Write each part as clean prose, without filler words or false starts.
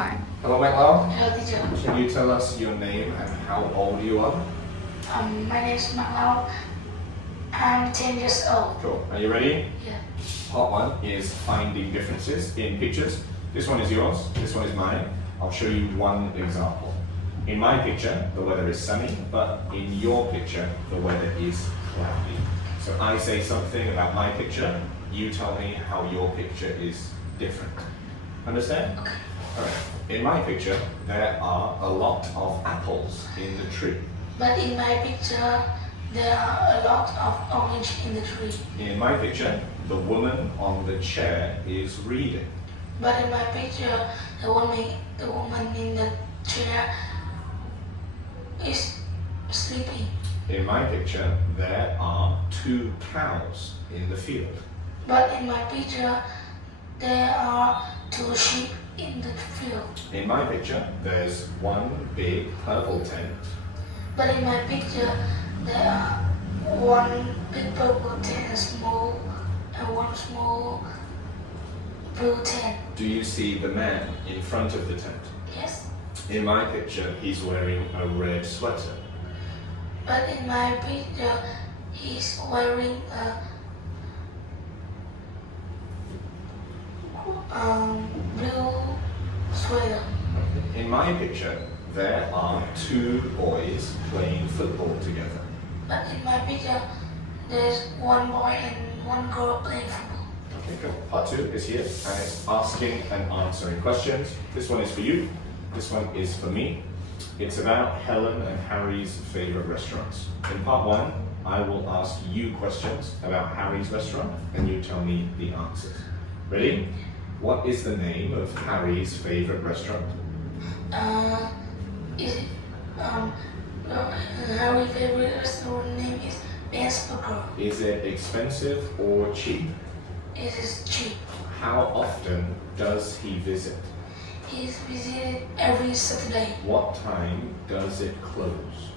Mark. Hello, MacLeod. Hello, teacher. Can you tell us your name and how old you are? My name is Maclau. I'm 10 years old. Cool. Are you ready? Yeah. Part one is finding differences in pictures. This one is yours, this one is mine. I'll show you one example. In my picture, the weather is sunny, but in your picture, the weather is cloudy. So I say something about my picture, you tell me how your picture is different. Understand? Okay. Alright. In my picture, there are a lot of apples in the tree. But in my picture, there are a lot of orange in the tree. In my picture, the woman on the chair is reading. But in my picture, the woman in the chair is sleeping. In my picture, there are 2 cows in the field. But in my picture, there are 2 sheep in the field. In my picture, there's one big purple tent. But in my picture, there are one big purple tent and one small blue tent. Do you see the man in front of the tent? Yes. In my picture, he's wearing a red sweater. But in my picture, he's wearing a blue sweater. In my picture, there are 2 boys playing football together. But in my picture, there's one boy and one girl playing football. Okay, cool. Part 2 is here, and it's asking and answering questions. This one is for you. This one is for me. It's about Helen and Harry's favorite restaurants. In part 1, I will ask you questions about Harry's restaurant, and you tell me the answers. Ready? What is the name of Harry's favorite restaurant? Harry's favorite restaurant name is Ben's Burger. Is it expensive or cheap? It is cheap. How often does he visit? He's visited every Saturday. What time does it close?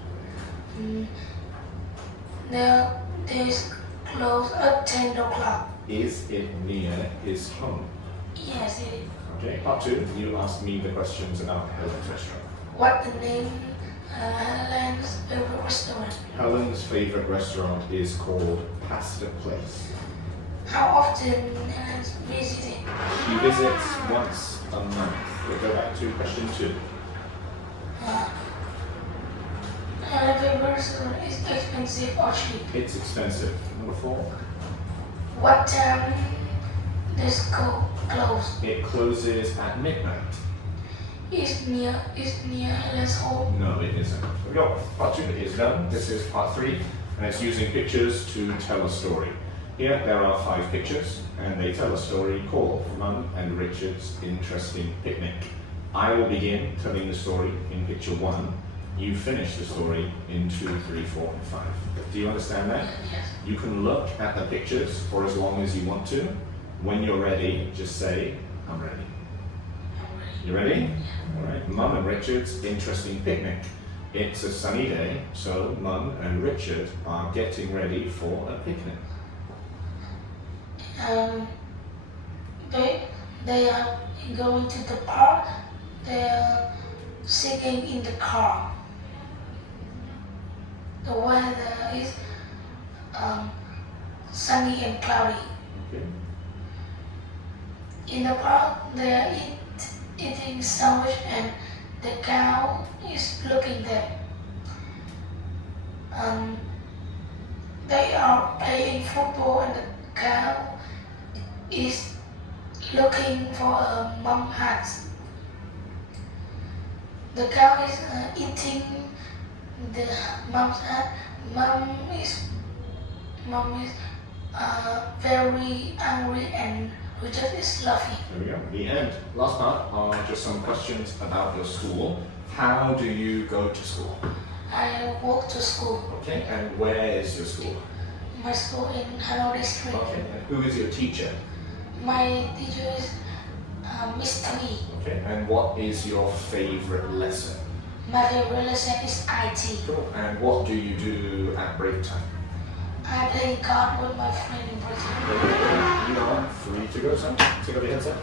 There is closed at 10 o'clock. Is it near his home? Yes, it is. Okay, part 2, you ask me the questions about Helen's restaurant. What the name Helen's favorite restaurant? Helen's favorite restaurant is called Pasta Place. How often Helen's visiting? She visits once a month. We'll go back to question 2. Helen's favorite restaurant is expensive or cheap? It's expensive. Number 4. What time does school close? It closes at midnight. Is near Helen's home? No, it isn't. There we go. Part 2 is done. This is part 3, and it's using pictures to tell a story. Here there are 5 pictures, and they tell a story called Mum and Richard's Interesting Picnic. I will begin telling the story in picture 1. You finish the story in 2, 3, 4, and 5. Do you understand that? Yes. You can look at the pictures for as long as you want to. When you're ready, just say, I'm ready. You ready? Alright, Mum and Richard's Interesting Picnic. It's a sunny day, so Mum and Richard are getting ready for a picnic. They are going to the park. They are sitting in the car. The weather is sunny and cloudy. Okay. In the park, they are eating sandwich and the cow is looking them. They are playing football and the cow is looking for a mum hat. The cow is eating the mum's hat. Mum is very angry and Richard is laughing. There we go. The end. Last part are just some questions about your school. How do you go to school? I walk to school. Okay, and where is your school? My school in Hanoi District. Okay, and who is your teacher? My teacher is Mr. Lee. Okay, and what is your favorite lesson? My favorite lesson is IT. Cool. And what do you do at break time? I play card with my friend in Brazil. You are free to go, son. Take off your headset.